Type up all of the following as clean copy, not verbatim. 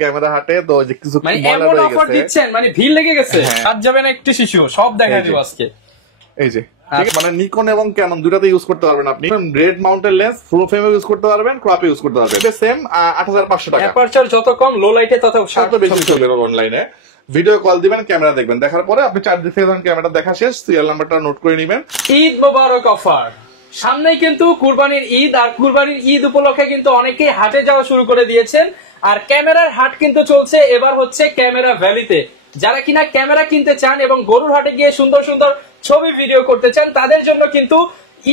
Camera হাটে তো যে কিছু মানে এমন অফার দিচ্ছেন মানে ভিড় লেগে গেছে কাজ যাবে না একটু শিশু সব দেখাই দিব আজকে। এই যে মানে নিকন এবং ক্যানন দুটাতে ইউজ করতে পারবেন আপনি। রেড মাউন্টেন লেন্স ফুল ফ্রেমে ইউজ করতে পারবেন, ক্রপে ইউজ করতে পারবেন। সেম 8500 টাকা। অ্যাপারচার যত কম লো লাইটে তত বেশি চলবে অনলাইনে। ভিডিও কল দিবেন, ক্যামেরা দেখবেন, দেখার পরে আপনি চার্জ দিয়ে যখন ক্যামেরা দেখা শেষ সিরিয়াল নাম্বারটা নোট করে নেবেন। ঈদ মোবারক অফার সামনেই কিন্তু কুরবানির ঈদ, আর কুরবানির ঈদ উপলক্ষে কিন্তু অনেকেই হাটে যাওয়া শুরু করে দিয়েছেন। আর ক্যামেরার হাট কিন্তু চলছে এবার হচ্ছে ক্যামেরা ভ্যালিতে। যারা কিনা ক্যামেরা কিনতে চান এবং গরুর হাটে গিয়ে সুন্দর সুন্দর ছবি ভিডিও করতে চান তাদের জন্য কিন্তু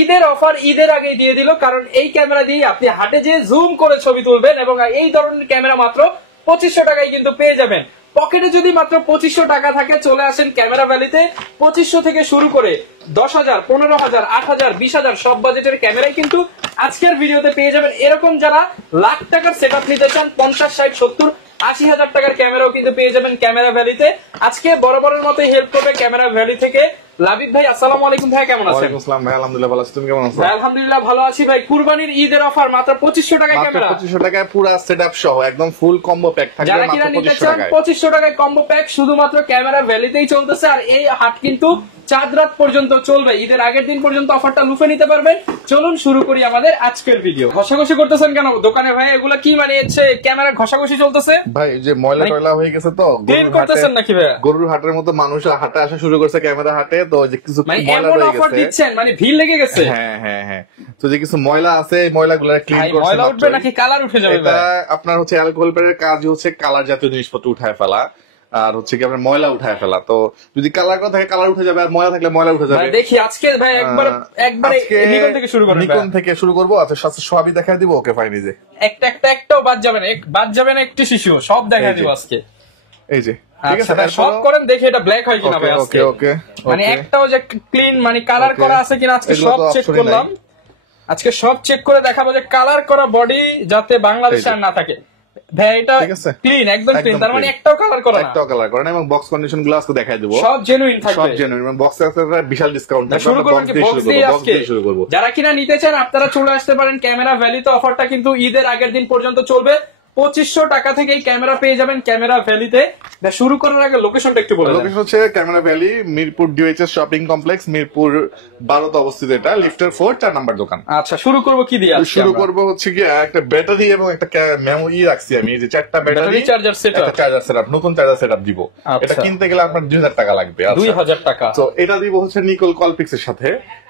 ঈদের অফার ঈদের আগেই দিয়ে দিল। কারণ এই ক্যামেরা দিয়ে আপনি হাটে যেয়ে জুম করে ছবি তুলবেন এবং এই ধরনের ক্যামেরা মাত্র 2500 টাকায় কিন্তু পেয়ে যাবেন। পকেটে যদি মাত্র 2500 টাকা থাকে চলে আসেন ক্যামেরা ভ্যালিতে। 2500 থেকে শুরু করে 10,000, 15,000, 8,000, 20,000 সব বাজেটের ক্যামেরাই কিন্তু আজকের ভিডিওতে পেয়ে যাবেন। এরকম যারা লাখ টাকার সেটআপ নিতে চান 50, 60, 70, 80,000 টাকার ক্যামেরাও কিন্তু পেয়ে যাবেন ক্যামেরা ভ্যালিতে। আজকে বরাবরের মতোই হেল্প করবে ক্যামেরা ভ্যালি থেকে লাবিব ভাই। আসসালামু আলাইকুম ভাই, কেমন আছেন? ওয়ালাইকুম আসসালাম ভাই, আলহামদুলিল্লাহ ভালো আছি, তুমি কেমন আছো? আলহামদুলিল্লাহ ভালো আছি ভাই। কুরবানির ঈদের অফার মাত্র 2500 টাকায় ক্যামেরা, 2500 টাকায় পুরো সেটআপ সহ একদম ফুল কম্বো প্যাক থাকবে যারা মাত্র কিনা নিতে 2500 চান টাকায়। 2500 টাকায় কম্বো প্যাক শুধুমাত্র ক্যামেরা ভ্যালিতেই চলতেছে। আর এই হাট কিন্তু চাঁদ রাত পর্যন্ত চলবে, ঈদের আগের দিন পর্যন্ত অফারটা লুফে নিতে পারবেন। চলুন শুরু করি আমাদের আজকের ভিডিও। ঘষাঘষি করতেছেন কেন দোকানে ভাই? এগুলা কি মানে হচ্ছে ক্যামেরা ঘষাঘষি চলতেছে ভাই? যে ময়লা টয়লা হয়ে গেছে তো ক্লিন করতেছেন নাকি ভাই? গরুর হাটের মতো মানুষ হাটে আসা শুরু করছে ক্যামেরা হাটে, তো যে কিছু ময়লা এমন রয়ে অফার গেছে দিচ্ছেন মানে ভিড় লেগে গেছে। হ্যাঁ হ্যাঁ হ্যাঁ, তো যে কিছু ময়লা আছে ময়লাগুলো ক্লিন করছে। ময়লা উঠবে নাকি কালার উঠে যাবে? এটা আপনার হচ্ছে অ্যালকোহল পেরের কাজ হচ্ছে কালার জাতীয় জিনিসপত্র উঠায় ফেলা, আর হচ্ছে কি আপনার ময়লা উঠায় ফেলা। তো যদি কালার করা থাকে কালার উঠে যাবে, আর ময়লা থাকলে ময়লা উঠে যাবে। দেখি আজকে ভাই একবারে নিকন থেকে শুরু করব। নিকন থেকে শুরু করব। আচ্ছা সবই দেখাই দিব। Okay fine. এই যে একটাও বাদ যাবে না একটু শিশু সব দেখাই দিব আজকে। এই যে ঠিক আছে, সব করেন দেখি এটা ব্ল্যাক হয় কিনা ভাই আজকে। ওকে মানে একটাও যে ক্লিন মানে কালার করা আছে কিনা আজকে সব চেক করলাম। আজকে সব চেক করে দেখাবো যে কালার করা বডি যাতে বাংলাদেশে আর না থাকে। ভাই এটা ক্লিন, একদম ক্লিন, তার মানে একটাও কালার করা না, একটাও কালার করা না। এবং বক্স কন্ডিশন গুলো আজকে দেখাই দেব, সব জেনুইন থাকবে, সব জেনুইন। এবং বক্সে আছে বিশাল ডিসকাউন্ট থাকবে। শুরু করব কি বক্স দিয়ে আজকে শুরু করব। যারা কিনা নিতে চান আপনারা চলে আসতে পারেন ক্যামেরা ভ্যালিতে। অফারটা কিন্তু ঈদের আগের দিন পর্যন্ত চলবে। 2500 টাকা থেকে এই ক্যামেরা পেয়ে যাবেন ক্যামেরা ভ্যালিতে। শুরু করার আগে লোকেশনটা একটু বলে দেন। লোকেশন হচ্ছে camera valley, Mirpur DOHS shopping complex, Mirpur 12 অবস্থিত। এটা লিফটের 4 নাম্বার দোকান। আচ্ছা শুরু করব কি দিয়ে? শুরু করব হচ্ছে কি একটা ব্যাটারি এবং একটা মেমোরি রাখছি আমি। এই যে 4টা ব্যাটারি, চার্জার সেটআপ, একটা চার্জার সেটআপ, নতুন চার্জার সেটআপ দিব। এটা কিনতে গেলে আপনার 2000 টাকা লাগবে। 2000 টাকা। তো এটা দিব হচ্ছে নিকল কলপিক্স এর সাথে।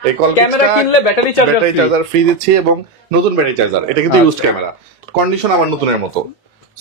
এই কলপিক্স ক্যামেরা কিনলে ব্যাটারি চার্জার ফ্রি দিচ্ছি এবং নতুন ব্যাটারি চার্জার। এটা কিন্তু ইউজড ক্যামেরা, কন্ডিশন আমার নতুনের মতো।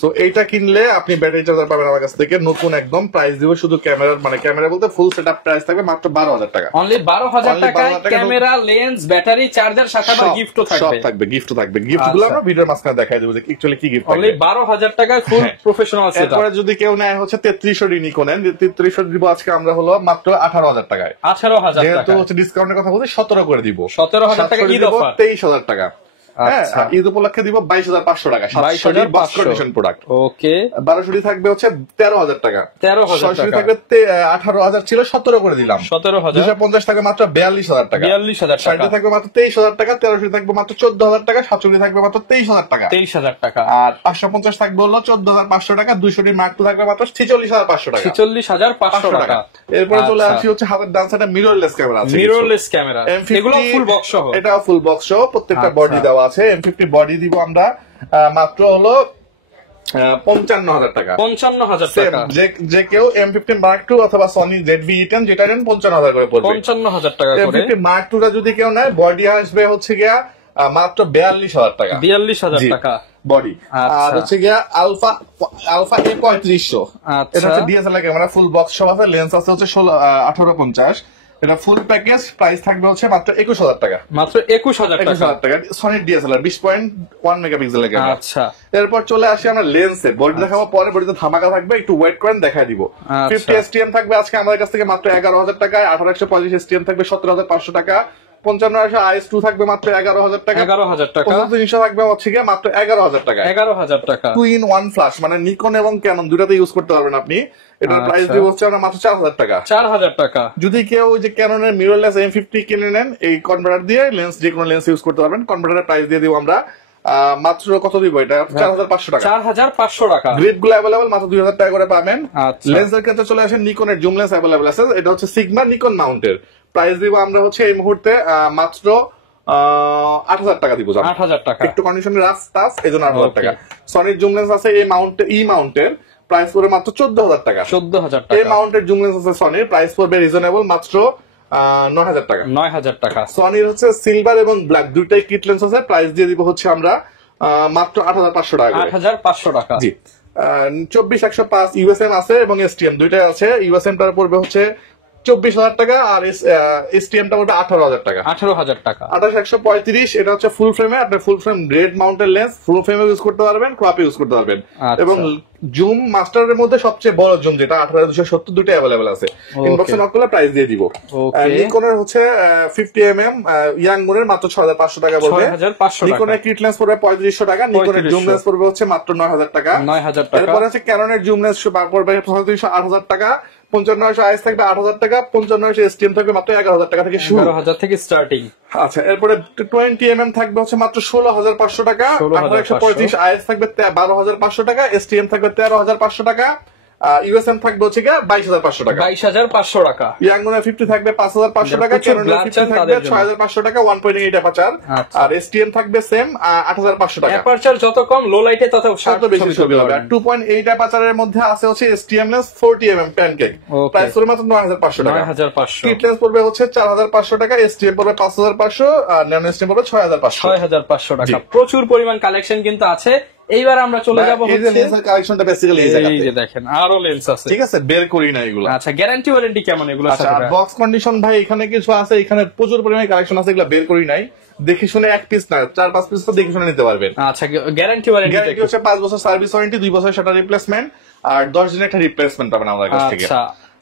সো এইটা কিনলে আপনি ব্যাটারি চার্জার পাবেন আমার কাছ থেকে নতুন একদম। প্রাইস দিব শুধু ক্যামেরার, মানে ক্যামেরা বলতে ফুল সেটআপ প্রাইস থাকবে মাত্র 12,000 টাকা। অনলি 12,000 টাকায় ক্যামেরা, লেন্স, ব্যাটারি, চার্জার সাথে আবার গিফটও থাকবে। সব থাকবে, গিফটও থাকবে। গিফটগুলো আমরা ভিডিওর মাঝখানে দেখাই দেব যে অ্যাকচুয়ালি কি গিফট থাকবে। অনলি 12,000 টাকায় ফুল প্রফেশনাল সেটআপ। এরপরে যদি কেউ নেয় হচ্ছে 3300 ডি নিকন, 3300 দিব আজকে আমরা হলো মাত্র 18,000 টাকায়। 18,000 টাকা। যেহেতু হচ্ছে ডিসকাউন্টের কথা বলছি 17 করে দিব। 17,000 টাকা ঈদ অফার, 23,000 টাকা। হ্যাঁ, ঈদ উপলক্ষে দিব 22,500 টাকা। 22,500 প্রোডাক্ট। ওকে। 1200 থাকবে হচ্ছে 13,000 টাকা। 13,000 টাকা থাকবে 18,000 ছিল 17 করে দিলাম। 17,000। 250 টাকা মাত্র 42,000 টাকা। 42,000 টাকা। 60 থাকবে মাত্র 23,000 টাকা। 1300 থাকবে মাত্র 14,000 টাকা। 47 থাকবে মাত্র 23,000 টাকা। 23,000 টাকা। আর 550 থাকবে হলো 14,500 টাকা। 200 মার্ক টু থাকবে মাত্র 46,500 টাকা। 46,500 টাকা। এরপরে চলে আসি হচ্ছে হাতের ডান সাইডে মিররলেস ক্যামেরা আছে। মিররলেস ক্যামেরা, এগুলো ফুল বক্স সহ। এটা ফুল বক্স সহ, প্রত্যেকটা বডি দেওয়া আছে। M50 বডি দিব আমরা মাত্র হলো 55,000 টাকা। 55,000 টাকা। যে কেউ M50 Mark II অথবা Sony ZV-E10 যেটা নেন 55,000 করে পড়বে। 55,000 টাকা করে। M50 Mark II টা যদি কেউ নেয় বডি আসবে হচ্ছে গিয়া মাত্র 42,000 টাকা। 42,000 টাকা বডি। আর হচ্ছে গিয়া আলফা A3500, এটা হচ্ছে DSLR ক্যামেরা, ফুল বক্স সহ আছে। লেন্স আছে হচ্ছে 1850। এটা ফুল প্যাকেজ প্রাইস থাকবে হচ্ছে মাত্র 21,000 টাকা। মাত্র 21,000 টাকা। সনি ডিএসএলআর 20.1 মেগাপিক্সেলের ক্যামেরা। আচ্ছা, এরপর চলে আসি আমরা লেন্সে। বডি দেখাবো পরে, বডিতে ধামাকা থাকবে, একটু ওয়েট করেন দেখাই দিব। 50 STM থাকবে আজকে আমাদের কাছ থেকে মাত্র 11,000 টাকায়। 1845 STM থাকবে 17,500 টাকা। 5500 IS2 থাকবে মাত্র 11,000 টাকা। 11,000 টাকা। 300 থাকবে হচ্ছে গিয়ে মাত্র 11,000 টাকা। 11,000 টাকা। 2-in-1 ফ্ল্যাশ, মানে নিকন এবং ক্যানন দুটাতে ইউজ করতে পারবেন আপনি। এটার প্রাইস দিব হচ্ছে আমরা মাত্র 4,000 টাকা। 4,000 টাকা। যদি কেউ ওই যে ক্যাননের মিররলেস M50 কিনে নেন, এই কনভার্টার দিয়ে লেন্স, যে কোনো লেন্স ইউজ করতে পারবেন। কনভার্টারের প্রাইস দিয়ে দিব আমরা মাত্র কত দিব এটা 4500 টাকা। 4500 টাকা। গ্রিড গুলো अवेलेबल মাত্র 2000 টাকা করে পাবেন। আচ্ছা। লেন্সের ক্ষেত্রে চলে আসেন নিকনের জুম লেন্স अवेलेबल আছে, এটা হচ্ছে সিগমা নিকন মাউন্টের। প্রাইস দিব আমরা হচ্ছে এই মুহূর্তে মাত্র 8000 টাকা দিব। 8000 টাকা, একটু কন্ডিশন রাফ টাফ এজন্য 8000 টাকা। সনির জুম লেন্স আছে এই মাউন্টের প্রাইস পড়বে মাত্র 14000 টাকা। 14000 টাকা। এই মাউন্টের জুম লেন্স আছে সনির, প্রাইস পড়বে রিজনেবল মাত্র 9000 টাকা। 9000 টাকা। সনির হচ্ছে সিলভার এবং ব্ল্যাক দুইটাই কিট লেন্স আছে, প্রাইস দিয়ে দিব হচ্ছে আমরা মাত্র 8500 টাকা। 8500 টাকা। জি। 24105 ইউএসএম আছে এবং এসটিএম দুইটাই আছে। ইউএসএম টার পড়বে হচ্ছে 24000 টাকা আর এসটিএম টা পড়বে 18000 টাকা। 18000 টাকা। 28135 এটা হচ্ছে ফুল ফ্রেমে, আপনি full frame red mountain lens full ফ্রেমে ইউজ করতে পারবেন, ক্রপে ইউজ করতে পারবেন। এবং জুম মাস্টারের মধ্যে সবচেয়ে বড় জুম যেটা 18270 দুটো अवेलेबल আছে। ইনবক্সে নক করলে প্রাইস দিয়ে দিব। নিকনের হচ্ছে 50mm ইয়াং মোডের মাত্র 6500 টাকা পড়বে। 6500 টাকা। নিকনের কিট লেন্স পড়বে 3500 টাকা। নিকনের জুম লেন্স পড়বে হচ্ছে মাত্র 9000 টাকা। 9000 টাকা। এরপর হচ্ছে ক্যাননের জুম লেন্স পড়বে 8000 টাকা। 5500 আইএস থাকবে 8000 টাকা। 5500 এসটিএম থাকবে মাত্র 11000 টাকা থেকে শুরু। 11000 থেকে স্টার্টিং। আচ্ছা, এরপরে 20mm থাকবে হচ্ছে মাত্র 16500 টাকা। 18135 আইএস থাকবে 12500 টাকা। এসটিএম থাকবে 13500 টাকা। ইউএসএম থাকবে হচ্ছে 22500 টাকা। 22500 টাকা। ইয়াংগনে 50 থাকবে 5500 টাকা। ক্যাননে 50 থাকবে 6500 টাকা 1.8 অ্যাপারচার। আর এসটিএম থাকবে সেম 8500 টাকা। অ্যাপারচার যত কম লো লাইটে তত বেশি ছবি হবে। আর 2.8 অ্যাপারচারের মধ্যে আছে হচ্ছে STM lens 40mm pancake, price পড়বে মাত্র 9500 টাকা। 9500। কিট লেন্স পড়বে হচ্ছে 4500 টাকা। এসটিএম পড়বে 5500 আর ন্যানো এসটিএম পড়বে 6500। 6500 টাকা। প্রচুর পরিমাণ কালেকশন কিন্তু আছে। এইবার আমরা চলে যাব হচ্ছে লেন্সের কালেকশনটা বেসিক্যালি এই জায়গাতে। এই যে দেখেন আরো লেন্স আছে, ঠিক আছে, বের করি না এগুলো। আচ্ছা, গ্যারান্টি ওয়ারেন্টি কেমন এগুলো? আচ্ছা, বক্স কন্ডিশন ভাই এখানে কিছু আছে, এখানে প্রচুর পরিমাণে কালেকশন আছে, এগুলো বের করি নাই। দেখে শুনে এক পিস না 4-5 পিস তো দেখে শুনে নিতে পারবেন। আচ্ছা, গ্যারান্টি ওয়ারেন্টি হচ্ছে 5 বছর সার্ভিস ওয়ারেন্টি, 2 বছর সেটা রিপ্লেসমেন্ট আর 10 দিনের একটা রিপ্লেসমেন্ট পাবেন আমাদের কাছ থেকে।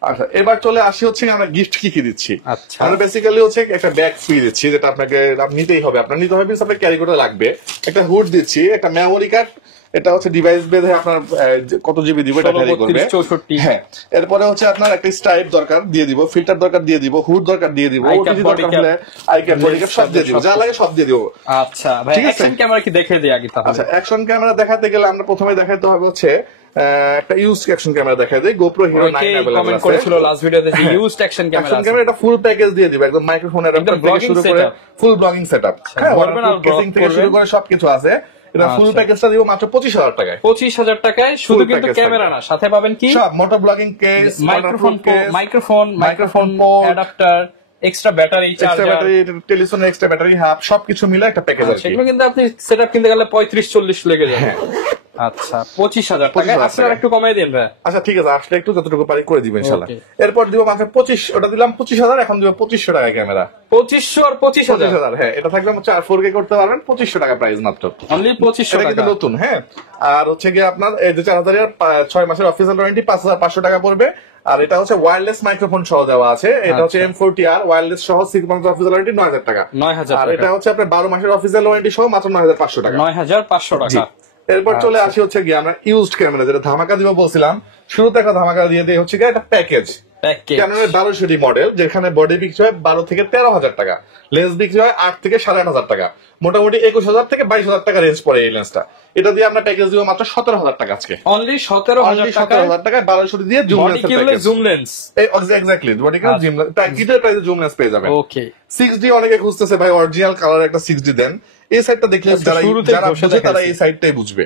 আচ্ছা, এবার চলে আসি হচ্ছে আমরা গিফট কি কি দিচ্ছি। আচ্ছা, আমরা বেসিক্যালি হচ্ছে একটা ব্যাগ ফ্রি দিচ্ছি, যেটা আপনাকে নিতেই হবে, আপনার নিতে হবে, আপনার ক্যারি করতে লাগবে। একটা হুড দিচ্ছি, একটা মেমোরি কার্ড, এটা হচ্ছে ডিভাইস বেঁধে আপনার কত জিবি দিব এটা ক্যারি করবে। 64। হ্যাঁ, এরপরে হচ্ছে আপনার একটা স্ট্রাইপ দরকার দিয়ে দিব, ফিল্টার দরকার দিয়ে দিব, হুড দরকার দিয়ে দিব, ওটিজি দরকার হলে আই ক্যাপ বডি ক্যাপ সব দিয়ে দিব, যা লাগে সব দিয়ে দিব। আচ্ছা ভাই, অ্যাকশন ক্যামেরা কি দেখে দেই আগে তাহলে? আচ্ছা, অ্যাকশন ক্যামেরা দেখাতে গেলে আমরা প্রথমে দেখাতে হবে হচ্ছে একটা ইউজড অ্যাকশন ক্যামেরা দেখাই দেই। GoPro Hero 9 अवेलेबल কমেন্ট করেছিল লাস্ট ভিডিওতে যে ইউজড অ্যাকশন ক্যামেরা আছে। এটা ফুল প্যাকেজ দিয়ে দিব, একদম মাইক্রোফোন অ্যাডাপ্টার থেকে শুরু করে ফুল ব্লগিং সেটআপ, হ্যাঁ, কেসিং থেকে শুরু করে সবকিছু আছে। এটা ফুল প্যাকেজটা দিব মাত্র 25000 টাকায়। 25000 টাকায় শুধু কিন্তু ক্যামেরা না, সাথে পাবেন কি সব motor blogging case, microphone adapter, extra battery, charger, telephone extra battery hub, সবকিছু মিলে একটা প্যাকেজ আছে। সেগুলো কিন্তু আপনি সেটআপ কিনতে গেলে 35-40 লেগে যাবে। আচ্ছা, 25000 টাকা। আপনারা একটু কমাই দেন ভাই। আচ্ছা, ঠিক আছে, আসলে একটু যতটুকু পারি করে দিব ইনশাআল্লাহ। এরপর দিব মাত্র 25, ওটা দিলাম 25000, এখন দিব 2500 টাকা ক্যামেরা। 2500 আর 25000, হ্যাঁ, এটা থাকবে 4K করতে পারবেন, 2500 টাকা প্রাইস মাত্র, অনলি 2500 টাকা। এটা নতুন, হ্যাঁ। আর হচ্ছে কি আপনার এই যে 4000 এর 6 মাসের অফিসিয়াল ওয়ারেন্টি 5500 টাকা পড়বে। আর এটা হচ্ছে ওয়্যারলেস মাইক্রোফোন সহ দেওয়া আছে। এটা হচ্ছে M40R ওয়্যারলেস সহ 6 মাসের অফিসিয়াল ওয়ারেন্টি 9000 টাকা। 9000 আর এটা হচ্ছে আপনার 12 মাসের অফিসিয়াল ওয়ারেন্টি সহ মাত্র 9500 টাকা। 9500 টাকা। এরপর চলে আসি হচ্ছে গিয়ে আমরা ইউজড ক্যামেরা, যেটা ধামাকা দিব বলছিলাম, শুরুতে একটা ধামাকা দিয়ে দেই হচ্ছে গিয়ে একটা প্যাকেজ। ক্যানোনের 1200D মডেল, যেখানে বডি বিক্রি হয় 12 থেকে 13000 টাকা, লেন্স বিক্রি হয় 8 থেকে 8500 টাকা, মোটামুটি 21000 থেকে 22000 টাকা রেঞ্জ পড়ে এই লেন্সটা। এটা দিয়ে আমরা প্যাকেজ দিব মাত্র 17000 টাকা আজকে, অনলি 17000 টাকায় 1200D দিয়ে zoom lens. Exactly, body kilo zoom lens, প্যাকেজের প্রাইসে জুম লেন্স পেয়ে যাবেন। ওকে, 6D অনেকে খুঁজতেছে ভাই, অরিজিনাল কালার একটা 6D দেন। এই সাইডটা দেখলে যারা বুঝে তারা এই সাইডটাই বুঝবে,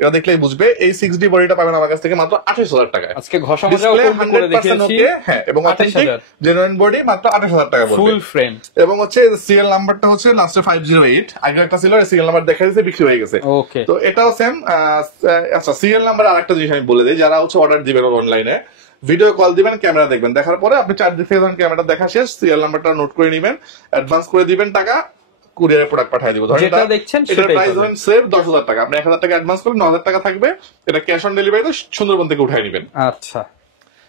এটা দেখলেই বুঝবে। এই 6D বডিটা পাবেন আমার কাছ থেকে মাত্র 28000 টাকায়। আজকে ঘষা মজাও করে দেখিয়েছি, হ্যাঁ, এবং অথেন্টিক জেনুইন বডি মাত্র 28000 টাকা পড়বে, ফুল ফ্রেম। এবং হচ্ছে সিরিয়াল নাম্বারটা হচ্ছে লাস্টে 508, আগে একটা ছিল, সিরিয়াল নাম্বার দেখা দিয়েছে, বিক্রি হয়ে গেছে। ওকে, তো এটাও সেম। আচ্ছা, সিরিয়াল নাম্বার আরেকটা জিনিস আমি বলে দিই, যারা হচ্ছে অর্ডার দিবেন অনলাইনে, ভিডিও কল দিবেন, ক্যামেরা দেখবেন, দেখার পরে আপনি 4 দিক থেকে যখন ক্যামেরা দেখা শেষ, সিরিয়াল নাম্বারটা নোট করে নেবেন, অ্যাডভান্স করে দিবেন টাকা, কুরিয়ারে প্রোডাক্ট পাঠিয়ে দিব। যেটা দেখছেন সেটার প্রাইস ধরেন সেভ 10000 টাকা, আপনি 1000 টাকা অ্যাডভান্স করলে 9000 টাকা থাকবে, এটা ক্যাশ অন ডেলিভারিতে সুন্দরবন থেকে উঠাই নেবেন। আচ্ছা,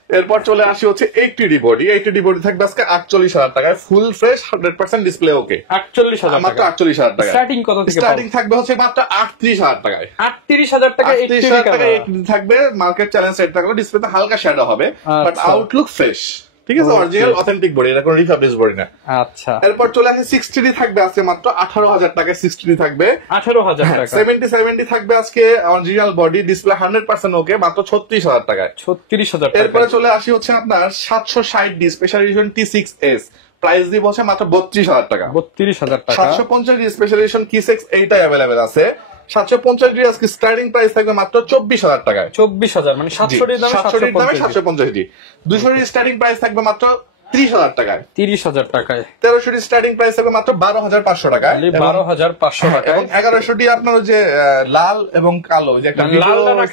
এরপর চলে আসি হচ্ছে 80D বডি। 80D বডি থাকবে আজকে 48000 টাকায়, ফুল ফ্রেশ, 100% ডিসপ্লে ওকে, 48000 মাত্র 48000 টাকা। স্টার্টিং কত থেকে? স্টার্টিং থাকবে হচ্ছে মাত্র 38000 টাকায়। 38000 টাকা 8000 টাকা 80D থাকবে। মার্কেট চ্যালেঞ্জ সেট থাকবে, ডিসপ্লেতে হালকা শ্যাডো হবে, বাট আউটলুক ফ্রেশ। ঠিক আছে, অরিজিনাল অথেন্টিক বডি, এটা কোনো রিফাবলিশ বডি না। আচ্ছা, এরপর চলে আসে 60D থাকবে আজকে মাত্র 18,000 টাকায়। 60D থাকবে 18,000 টাকা। 70 থাকবে আজকে অরিজিনাল বডি, ডিসপ্লে 100% ওকে, মাত্র 36,000 টাকায়। 36,000 টাকা। এরপরে চলে আসি হচ্ছে আপনার 760D special edition T6s, price দিব হচ্ছে মাত্র 32,000 টাকা। 32,000 টাকা। 750D স্পেশাল এডিশন T6 এইটাই अवेलेबल আছে। 750D আজকে স্টার্টিং প্রাইস থাকবে মাত্র 24,000 টাকায়। 24,000 মানে 700 এর দামে 750D। 200D স্টার্টিং প্রাইস থাকবে মাত্র 30,000 টাকায়। 30,000 টাকায়। 1300D স্টার্টিং প্রাইস থাকবে মাত্র 12,500 টাকায়। 12,500 টাকা। এবং 1100D আপনার ওই যে লাল এবং কালো, যে একটা লাল ডানা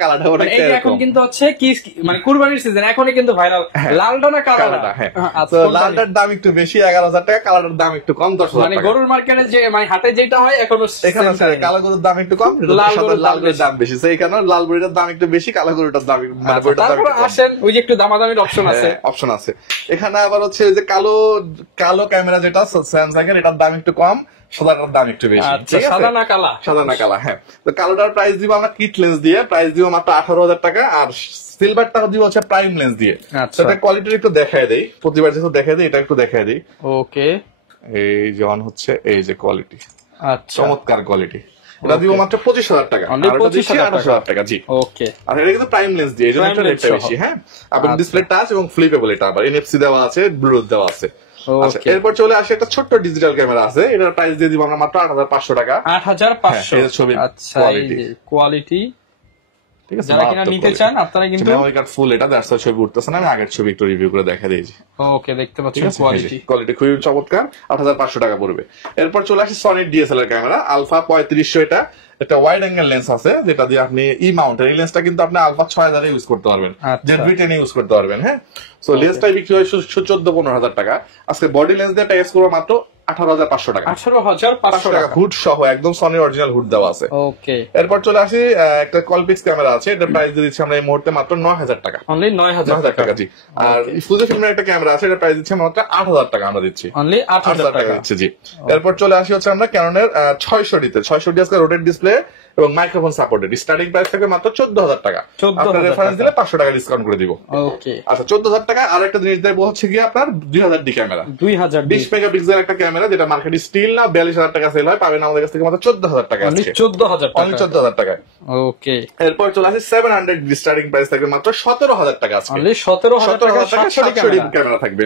কালারটা ওটা এই এখন কিন্তু হচ্ছে কি মানে কুরবানির সিজন, এখনই কিন্তু ভাইরাল লাল ডানা কালারটা। হ্যাঁ, তো লালটার দাম একটু বেশি 11,000 টাকা, কালোটার দাম একটু কম 10,000 টাকা। মানে গরুর মার্কেটে যে মানে হাটে যেটা হয় এখনো এখানে কালো গরুর দাম একটু কম, লাল গরুর দাম বেশি। সেইখানে লাল গরুটার দাম একটু বেশি, কালো গরুটার দাম তারপর আসেন ওই যে একটু দামাদামির অপশন আছে। অপশন আছে এখানে। আবার হচ্ছে যে কালো ক্যামেরা যেটা স্যামসাং এর, এটার দাম একটু কম, সাদাটার দাম একটু বেশি। ঠিক আছে, সাদা না কালা? সাদা না কালা। হ্যাঁ, তো কালোটার প্রাইস দিব আমরা কিট লেন্স দিয়ে, প্রাইস দিব মাত্র 18,000 টাকা। আর সিলভারটা দিব হচ্ছে প্রাইম লেন্স দিয়ে। সেটা কোয়ালিটি একটু দেখায় দেই, প্রতিবার যেহেতু দেখায় দেই, এটা একটু দেখায় দেই। ওকে, এই যেমন হচ্ছে এই যে কোয়ালিটি, আচ্ছা চমৎকার কোয়ালিটি। এটা দিব মাত্র 25,000 টাকা। আর এটা দিচ্ছি 28,000 টাকা। জি, ওকে। আর এটা কিন্তু প্রাইম লেন্স দিয়ে, এই জন্য একটা রেটটা বেশি। হ্যাঁ, এবং ডিসপ্লে টাচ এবং ফ্লিপেবল, এটা আবার NFC দেওয়া আছে, ব্লুটুথ দেওয়া আছে। আচ্ছা, এরপর চলে আসে একটা ছোট্ট ডিজিটাল ক্যামেরা আছে, এটার প্রাইস দিয়ে দিব আমরা মাত্র 8,500 টাকা। 8,500। এই ছবি আচ্ছা, এই কোয়ালিটি, ঠিক আছে। যারা কিনা নিতে চান আপনারা কিন্তু মেমরি কার্ড ফুল, এটা দ্যাটস ছবি উঠতেছে না, আমি আগের ছবি একটু রিভিউ করে দেখা দিয়েছি। ওকে, দেখতে পাচ্ছেন কোয়ালিটি খুবই চমৎকার। 8,500 টাকা পড়বে। এরপর চলে আসি সনির DSLR ক্যামেরা আলফা 3500। এটা একটা ওয়াইড অ্যাঙ্গেল লেন্স আছে, যেটা দিয়ে আপনি মাউন্টেন, এই লেন্সটা কিন্তু আপনি আলফা 6000 ইউজ করতে পারবেন, জেড ব্রিটেন ইউজ করতে পারবেন। হ্যাঁ, সো লেন্সটাই বিক্রি হয় 14-15,000 টাকা। আজকে বডি লেন্স দিয়ে প্যাকেজ করবো মাত্র 18,500 টাকা। 18,500 টাকা, হুড সহ, একদম সনির অরিজিনাল হুড দেওয়া আছে। ওকে। এরপর চলে আসি একটা কলপিক্স ক্যামেরা আছে, এটার প্রাইস দিয়ে দিচ্ছি আমরা এই মুহূর্তে মাত্র 9,000 টাকা। অনলি 9,000 টাকা। জি। আর ফুজি ফিল্মের একটা ক্যামেরা আছে, এটা প্রাইস দিচ্ছে মাত্র 8,000 টাকা আমরা দিচ্ছি। অনলি 8,000 টাকা দিচ্ছি। জি। এরপর চলে আসি হচ্ছে আমরা ক্যাননের 600D তে। 600D আজকে রোটেট ডিসপ্লে এবং মাইক্রোফোন সাপোর্টেড, স্টার্টিং প্রাইস থাকবে মাত্র 14,000 টাকা। আপনার রেফারেন্স দিলে 500 টাকা ডিসকাউন্ট করে দিব। ওকে। আচ্ছা, 14,000 টাকা। আর একটা জিনিস দেবো হচ্ছে কি আপনার 2000D ক্যামেরা। 2020 মেগাপিক্সেল একটা ক্যামেরা, যেটা মার্কেটে স্টিল না 42,000 টাকা সেল হয়, পাবেন আমাদের কাছ থেকে মাত্র 14,000 টাকা। 14,000 টাকা। 14,000 টাকা। ওকে। এরপর চলে আসি 700D স্টার্টিং প্রাইস থাকবে মাত্র 17,000 টাকা। আজকে 17,000 টাকা 700D ক্যামেরা থাকবে।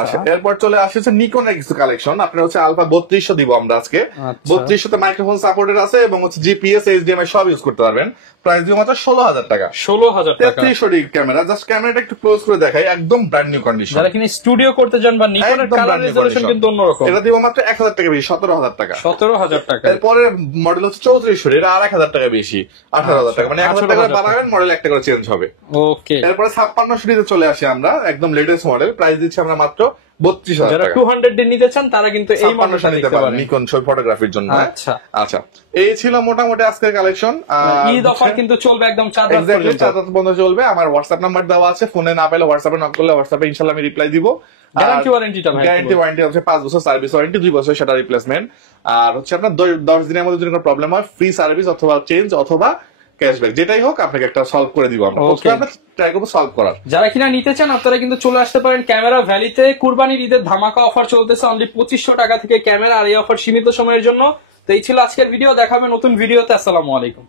আচ্ছা, এরপর চলে আসি হচ্ছে নিকনের কিছু কালেকশন। আপনার হচ্ছে আলফা 3200 দিব আমরা আজকে। 3200 তে মাইক্রোফোন সাপোর্টেড আছে এবং হচ্ছে GPS HDMI সব ইউজ করতে পারবেন। প্রাইস দিব মাত্র 16,000 টাকা। 16,000 টাকা। 3300D ক্যামেরা, জাস্ট ক্যামেরাটা একটু ক্লোজ করে দেখাই, একদম ব্র্যান্ড নিউ কন্ডিশন। যারা কিনা স্টুডিও করতে যান বা নিকনের কালার রেজোলিউশন কিন্তু অন্যরকম, এটা দিব মাত্র 1,000 টাকা বেশি, 17,000 টাকা। 17,000 টাকা। এরপরে মডেল হচ্ছে 3400, এটা আর 1,000 টাকা বেশি, 18,000 টাকা। মানে 1,000 টাকা বাড়াবেন, মডেল একটা করে চেঞ্জ হবে। ওকে। এরপরে 5600D তে চলে আসি আমরা, একদম লেটেস্ট মডেল, প্রাইস দিচ্ছি আমরা মাত্র 32,000 যারা টাকা। 200D নিতে চান তারা কিন্তু এই মডেলটা নিতে পারেন নিকন ছবি ফটোগ্রাফির জন্য। আচ্ছা আচ্ছা, এই ছিল মোটামুটি আজকের কালেকশন। ঈদ অফার কিন্তু চলবে একদম 4 রাত পর্যন্ত। 4 রাত পর্যন্ত চলবে। আমার হোয়াটসঅ্যাপ নাম্বার দেওয়া আছে, ফোনে না পেলে হোয়াটসঅ্যাপে নক করলে হোয়াটসঅ্যাপে ইনশাআল্লাহ আমি রিপ্লাই দিব। গ্যারান্টি ওয়ারেন্টিটা ভাই, গ্যারান্টি ওয়ারেন্টি হচ্ছে 5 বছর, সার্ভিস ওয়ারেন্টি 2 বছর সেটা রিপ্লেসমেন্ট। আর হচ্ছে আপনার 10 দিনের মধ্যে যদি কোনো প্রবলেম হয়, ফ্রি সার্ভিস অথবা চেঞ্জ অথবা ক্যাশব্যাক, যেটাই হোক আপনাকে একটা সলভ করে দিব আমরা। আমরা ট্রাই করব সলভ করার। যারা কিনা নিতে চান আপনারা কিন্তু চলে আসতে পারেন ক্যামেরা ভ্যালিতে। কুরবানির ঈদের ধামাকা অফার চলতেছে, অনলি 2500 টাকা থেকে ক্যামেরা, আর এই অফার সীমিত সময়ের জন্য। তো এই ছিল আজকের ভিডিও, দেখাবে নতুন ভিডিওতে। আসসালামু আলাইকুম।